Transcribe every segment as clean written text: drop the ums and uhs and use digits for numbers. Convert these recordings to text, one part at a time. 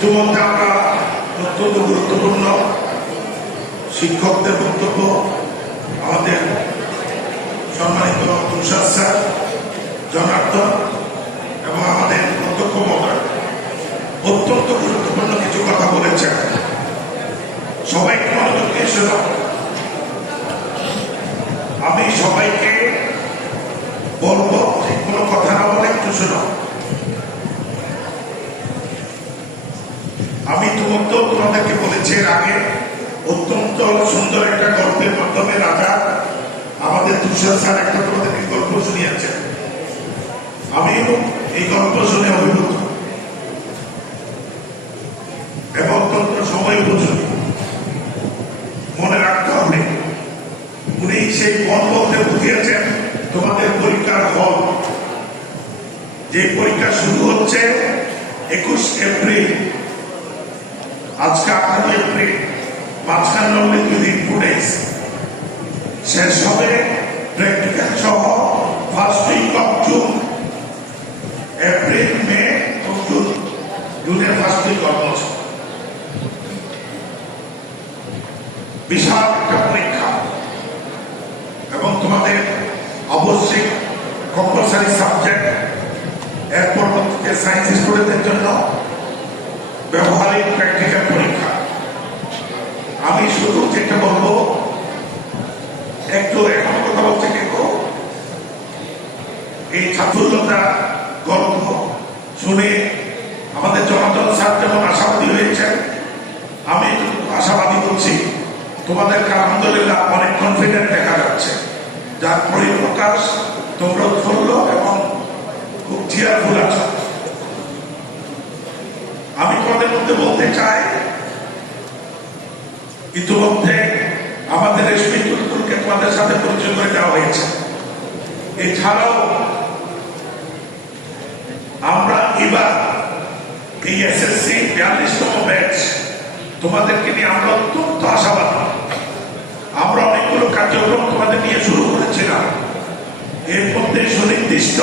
ইতিমধ্যে আমরা অত্যন্ত গুরুত্বপূর্ণ শিক্ষকদের বক্তব্য, আমাদের সম্মানিত তুষার স্যার, জনার্দন এবং আমাদের অধ্যক্ষ মহোদয় অত্যন্ত গুরুত্বপূর্ণ কিছু কথা বলেছেন। সবাইকে মনোযোগ দিয়ে শোনো। আমি সবাইকে বলবো কোনো কথা না বলে একটু শোনো। আমি তোমাদেরকে বলেছি এর আগে অত্যন্ত সুন্দর একটা গল্পের মাধ্যমে রাজা আমাদের তুষার স্যার একটা তোমাদেরকে গল্প শুনিয়েছেন। আমিও এই গল্প শুনে অভিভূত এবং অত্যন্ত সময় উপযোগী। মনে রাখতে হবে উনি সেই বনবতে বুঝিয়েছেন তোমাদের পরীক্ষার হল, যে পরীক্ষা শুরু হচ্ছে 21 এপ্রিল, আজকে 18 এপ্রিল, মাঝখানে হলে 2 দিন 2 days শেষ হবে প্র্যাকটিক্যাল সহ first week of June. April, May ও জুন, জুনের ফার্স্ট উইক অলমোস্ট। বিশাল একটা পরীক্ষা এবং তোমাদের অবশ্যই কম্পালসারি সাবজেক্ট, এরপর থেকে সায়েন্স স্টুডেন্টদের জন্য ব্যবহারিক প্র্যাকটিক্যাল পরীক্ষা। আমি শুধু যেটা বলবো, একটু এখন কথা বলছে কেউ এই ছাত্রতা গল্প শুনে আমাদের জনার্দন স্যার যেমন আশাবাদী হয়েছেন, আমি আশাবাদী বলছি তোমাদেরকে আলহামদুলিল্লাহ অনেক কনফিডেন্ট দেখা যাচ্ছে, যার পরিপ্রকাশ তোমরা উৎফুল্ল এবং খুব চিয়ারফুল আছো। আমি তোমাদের মধ্যে বলতে চাই, ইতিমধ্যে আমাদের রেশমি তুলতুলকে তোমাদের সাথে পরিচয় করে দেওয়া হয়েছে। এছাড়াও আমরা এবার এই এসএসসি 42তম ব্যাচ তোমাদেরকে নিয়ে আমরা অত্যন্ত আশাবাদী। আমরা অনেকগুলো কার্যক্রম তোমাদের নিয়ে শুরু করেছিলাম। এর মধ্যে সুনির্দিষ্ট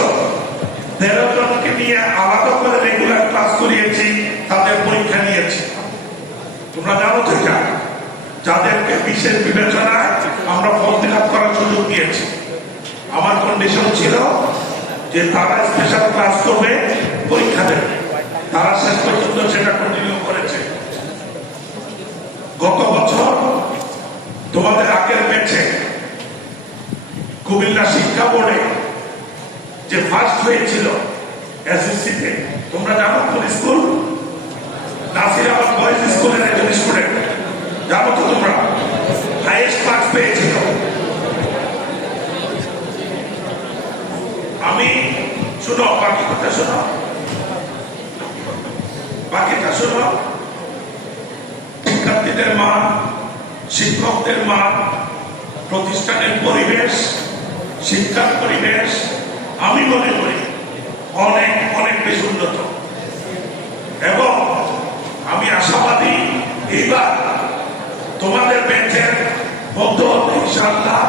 13 জনকে নিয়ে আলাদা করে রেগুলার ক্লাস করিয়েছি, তাদের পরীক্ষা নিয়েছি। তোমরা জানো তো এটা, যাদেরকে বিশেষ বিবেচনায় আমরা ফর্ম ফিল আপ করার সুযোগ দিয়েছি। আমার কন্ডিশন ছিল যে তারা স্পেশাল ক্লাস করবে, পরীক্ষা দেবে। তারা শেষ পর্যন্ত সেটা কন্টিনিউ করেছে। গত বছর তোমাদের আগের ব্যাচে কুমিল্লা শিক্ষা বোর্ডে যে ফার্স্ট হয়েছিল এসএসসিতে, তোমরা জানো কোন স্কুল? নাসিরাবাদ বয়েজ স্কুলের একজন স্টুডেন্ট, জানো তো তোমরা, হাইয়েস্ট মার্কস পেয়েছিল। আমি শুনো, বাকি কথা শোনো, বাকিটা শোনো। শিক্ষার্থীদের মান, শিক্ষকদের মান, প্রতিষ্ঠানের পরিবেশ, শিক্ষার পরিবেশ আমি মনে করি অনেক অনেক বেশি উন্নত এবং আমি আশাবাদী এইবার তোমাদের ব্যাচের মধ্যে ইনশাআল্লাহ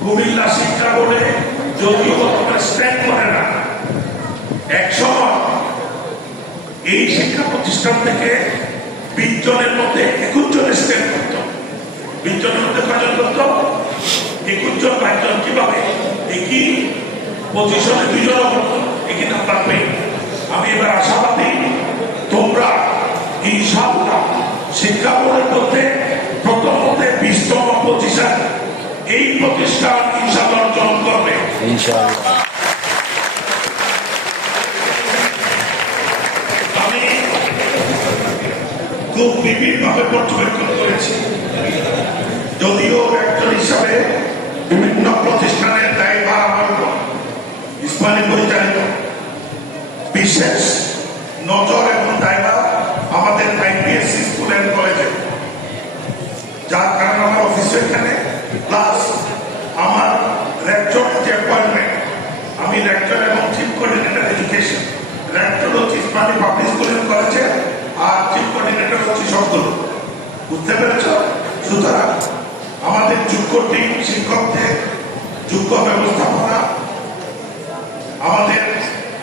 কুমিল্লা শিক্ষা বোর্ডে যদিও তোমরা স্ট্যান্ড করে না, একসময় এই শিক্ষা প্রতিষ্ঠান থেকে 20 জনের মধ্যে 21 জন স্ট্যান্ড করত। 20 জনের মধ্যে কয়জন করত? 21 জন। 5 জন কিভাবে? একই পজিশনে 2 জন করত, একই নাম্বার পেয়ে। আমি এবার আশাবাদী তোমরা ইনশাআল্লাহ শিক্ষা বোর্ডের মধ্যে প্রথমতে 20তম পজিশন এই প্রতিষ্ঠান ইনশাআল্লাহ অর্জন করবে ইনশাআল্লাহ। আমি খুব বিভিন্নভাবে পর্যবেক্ষণ করেছি, যদিও একজন হিসাবে বিভিন্ন প্রতিষ্ঠানের দায়ভার আমার উপর ইসমাইলি পরিচালিত। বিশেষ নজর এবং দায়ভার আমাদের আইপিএসসি স্কুল এন্ড কলেজে, যার কারণে আমার অফিসে এখানে প্লাস আমার রেক্টর যে অ্যাপয়েন্টমেন্ট, আমি রেক্টর এবং চিফ কোঅর্ডিনেটর এডুকেশন, রেক্টর হচ্ছে ইসমাইলি পাবলিক স্কুল এন্ড কলেজে আর চিফ কোঅর্ডিনেটর হচ্ছে সবগুলো। বুঝতে পেরেছ? সুতরাং আমাদের যোগ্য টিম, শিক্ষকদের যোগ্য ব্যবস্থাপনা, আমাদের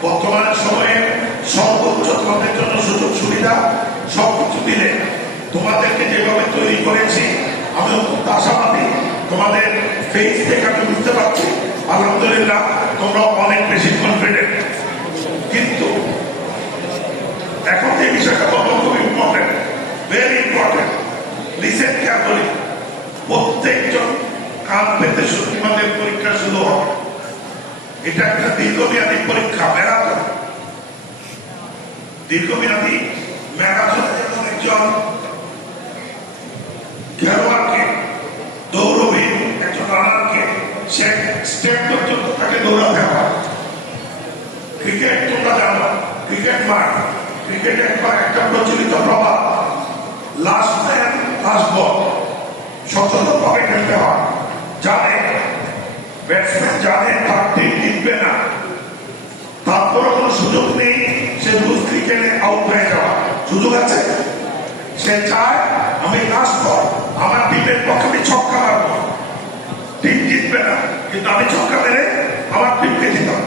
বর্তমান সময়ে সর্বোচ্চ তোমাদের জন্য সুযোগ সুবিধা সবকিছু দিলে তোমাদেরকে যেভাবে তৈরি করেছি আমি অত্যন্ত আশাবাদী। তোমাদের ফেস থেকে আমি বুঝতে পারছি আলহামদুলিল্লাহ তোমরা অনেক বেশি কনফিডেন্ট। কিন্তু এখন যে বিষয়টা বলবো খুব important, very important. Listen carefully. প্রত্যেকজন কান পেতে আমাদের পরীক্ষা শুরু হবে। এটা একটা দীর্ঘমেয়াদী পরীক্ষা, ম্যারাথন। দীর্ঘমেয়াদী ম্যারাথনে যেমন একজন খেলোয়াড়কে, দৌড়বিদ, একজন রানারকে সে স্টেট পর্যন্ত তাকে দৌড়াতে হয়। ক্রিকেট তোমরা জানো, ক্রিকেট মাঠ, ক্রিকেটে একটা প্রচলিত প্রভাব, লাস্ট ম্যান লাস্ট বল, সচেতনভাবে খেলতে হয়। জানে ব্যাটসম্যান জানে তার টিম জিতবে না, তারপরে কোনো সুযোগ নেই সে রুলস ক্রিকেটে আউট হয়ে যাওয়া। সুযোগ আছে, সে চায় আমি লাস্ট বল, আমার টিমের পক্ষে আমি ছক্কা মারবো, টিম জিতবে না কিন্তু আমি ছক্কা মেরে আমার টিমকে জিতাম।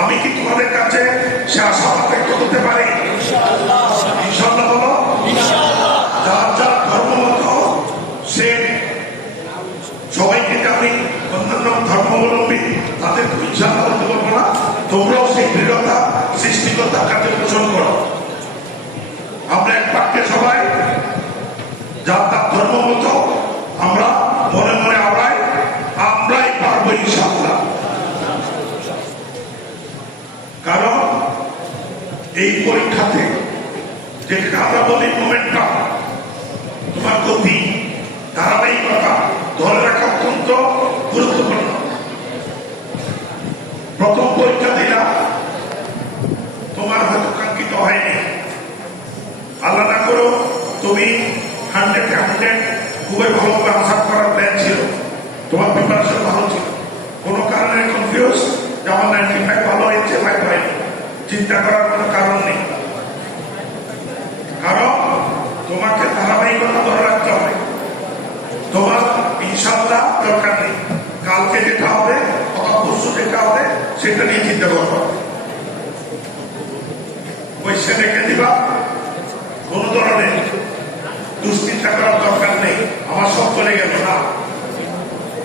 আমি কি তোমাদের কাছে সে আশাবাদ ব্যক্ত করতে পারি? ইনশাআল্লাহ বলো। যার যার ধর্মমত সে সবাইকে আমি অন্যান্য ধর্মাবলম্বী তাদের ইনশাআল্লাহ বলতে পারবো না। তোমরাও সেই দৃঢ়তা সৃষ্টিকর্তার কাছে পোষণ করো। আমরা এক বাক্যে সবাই যার তার ধর্মমত আমরা মনে মনে আমরাই পারবো ইনশাআল্লাহ। কারণ এই পরীক্ষাতে যেটা আমরা বলি মোমেন্টাম, তোমার গতি, ধারাবাহিকতা ধরে রাখা অত্যন্ত গুরুত্বপূর্ণ। প্রথম পরীক্ষা দিলা, তোমার হয়তো কাঙ্ক্ষিত হয়নি। আল্লাহ না করো তুমি 100 খুবই ভালোভাবে আনসার করার প্ল্যান ছিল, তোমার প্রিপারেশন ভালো ছিল, কোনো কারণে কনফিউজ যেমন 95 ভালো হয়েছে 5 হয়নি, চিন্তা করার কোনো কারণ নেই। কারণ তোমাকে ধারাবাহিকতা ধরে রাখতে হবে। তোমার ইনশাআল্লাহ দরকার নেই, কালকে যেটা হবে অথবা পরশু যেটা হবে সেটা নিয়ে চিন্তা করবো। পয়সা রেখে দিবা, কোন ধরনের দুশ্চিন্তা করার দরকার নেই আমার সব চলে গেল না।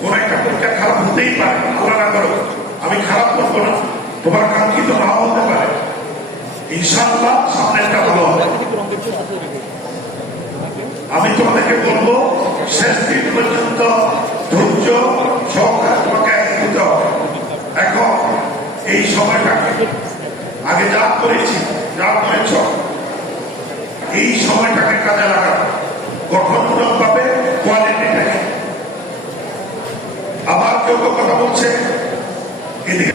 কোন একটা পরীক্ষা খারাপ হতেই পারে, আল্লাহ না করো, আমি খারাপ করবো না, তোমার কাঙ্ক্ষিত নাও হতে পারে, ইনশাআল্লাহ সামনেটা ভালো হবে। আমি তোমাদেরকে বলবো শেষ দিন পর্যন্ত ধৈর্য সহকারে তোমাকে এগোতে হবে। এখন এই সময়টাকে আগে যা করেছি যা করেছ এই সময়টাকে কাজে লাগাবো, গঠনমূলক ভাবে কোয়ালিটিটাকে। আবার কেউ কথা বলছে এদিকে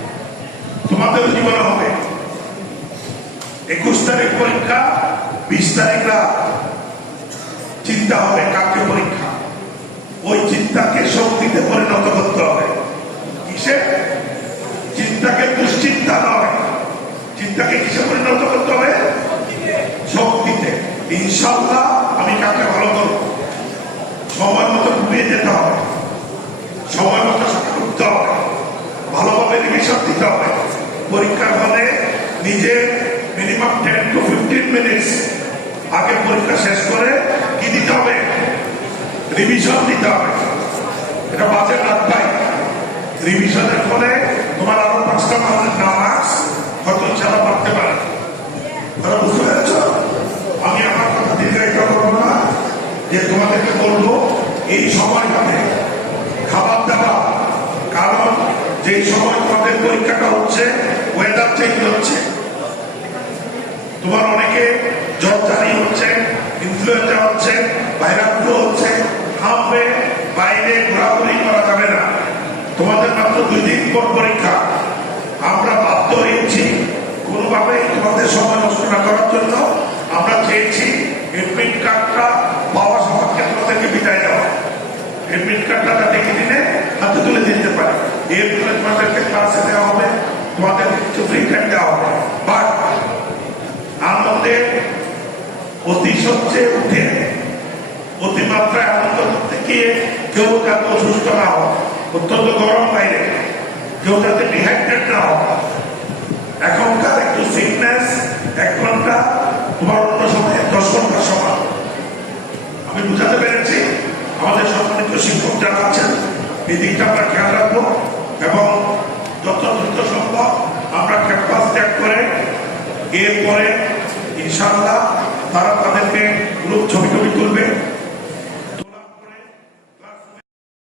তোমাদের জীবনে হবে 21 তারিখ পরীক্ষা, 20 তারিখ রাত চিন্তা হবে কাকে পরীক্ষা। ওই চিন্তাকে শক্তিতে পরিণত করতে হবে। কিসে? চিন্তাকে দুশ্চিন্তা নয়, চিন্তাকে কিসে পরিণত করতে হবে? শক্তিতে। ইনশাআল্লাহ আমি কাকে ভালো করবো, সময় মতো ঘুমিয়ে যেতে হবে, সময় মতো উঠতে হবে, ভালোভাবে রিভিশন দিতে হবে। পরীক্ষার হলে নিজে মিনিমাম 10 to 15 মিনিটস আগে পরীক্ষা শেষ করে কি দিতে হবে? রিভিশন দিতে হবে। এটা বাজে রাখবাই। রিভিশনের ফলে তোমার আরো 5টা মার্কস হয়তো ইনশাআল্লাহ বাড়তে পারে। বুঝতে পেরেছ? আমি আমার কথা দীর্ঘায়িত করবো না, যে তোমাদেরকে বলবো এই সময়টাতে খাবার দাবার, কারণ যে সময় তোমাদের পরীক্ষাটা হচ্ছে ওয়েদার চেঞ্জ হচ্ছে, তোমার অনেকে জ্বরজারি হচ্ছে, ইনফ্লুয়েঞ্জা হচ্ছে, ভাইরাল ফ্লু হচ্ছে, হামবে বাইরে ঘোরাঘুরি করা যাবে না। তোমাদের মাত্র 2 দিন পর পরীক্ষা। আমরা বাধ্য হয়েছি কোনোভাবে তোমাদের সময় নষ্ট না করার জন্য আমরা চেয়েছি এডমিট কার্ডটা পাওয়া সবার তোমাদেরকে বিদায় দেওয়া। এডমিট কার্ডটা দেখে দিলে হাতে তুলে দিতে পারে, এরপরে তোমাদেরকে ক্লাসে দেওয়া হবে, তোমাদেরকে কিছু ফ্রি টাইম দেওয়া হবে। বাট আনন্দে অতিশয্যে উঠে অতিমাত্রায় আনন্দ করতে গিয়ে কেউ যাতে অসুস্থ না হয়, অত্যন্ত গরম বাইরে কেউ যাতে ডিহাইড্রেট না হয়। এখনকার এই দিকটা আমরা খেয়াল রাখবো এবং যত দ্রুত সম্ভব আমরা ক্যাম্পাস ত্যাগ করে এরপরে ইনশাআল্লাহ তারা তাদেরকে